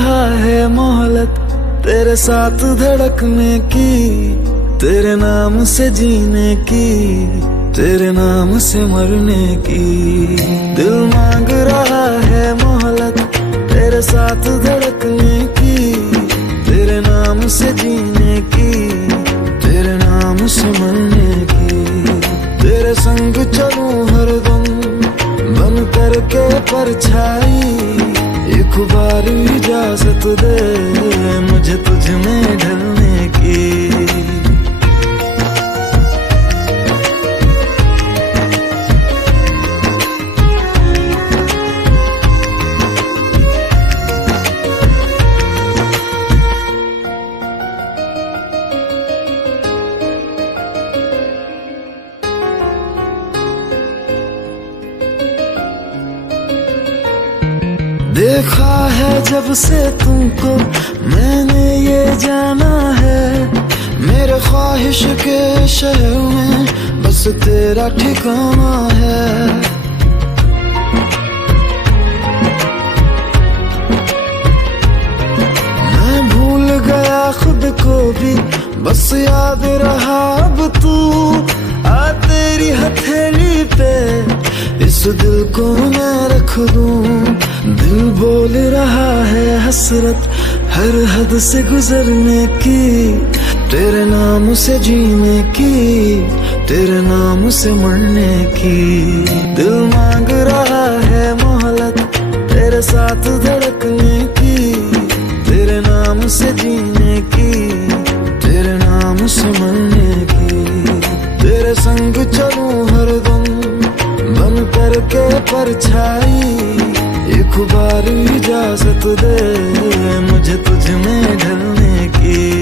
रहा है मोहलत तेरे साथ धड़कने की, तेरे नाम से जीने की, तेरे नाम से मरने की। दिल मांग रहा है मोहलत तेरे साथ धड़कने की, तेरे नाम से जीने की, तेरे नाम से मरने की। तेरे संग चलूं हरदम बन करके परछाई, एक बार इजाजत दे मुझे तुझ में ढलने की। देखा है जब से तुमको मैंने ये जाना है, मेरे ख्वाहिश के शहर में बस तेरा ठिकाना है। मैं भूल गया खुद को भी बस याद रहा अब तू, आ तेरी हथेली पे इस दिल को मैं रख दूं। दिल बोल रहा है हसरत हर हद से गुजरने की, तेरे नाम से जीने की, तेरे नाम से मरने की। दिल मांग रहा है मोहलत तेरे साथ धड़कने की, तेरे नाम से जीने की, तेरे नाम से मरने की। तेरे संग चलूं हरदम बन करके परछाई, एक बार इजाजत दे मुझे तुझ में ढलने की।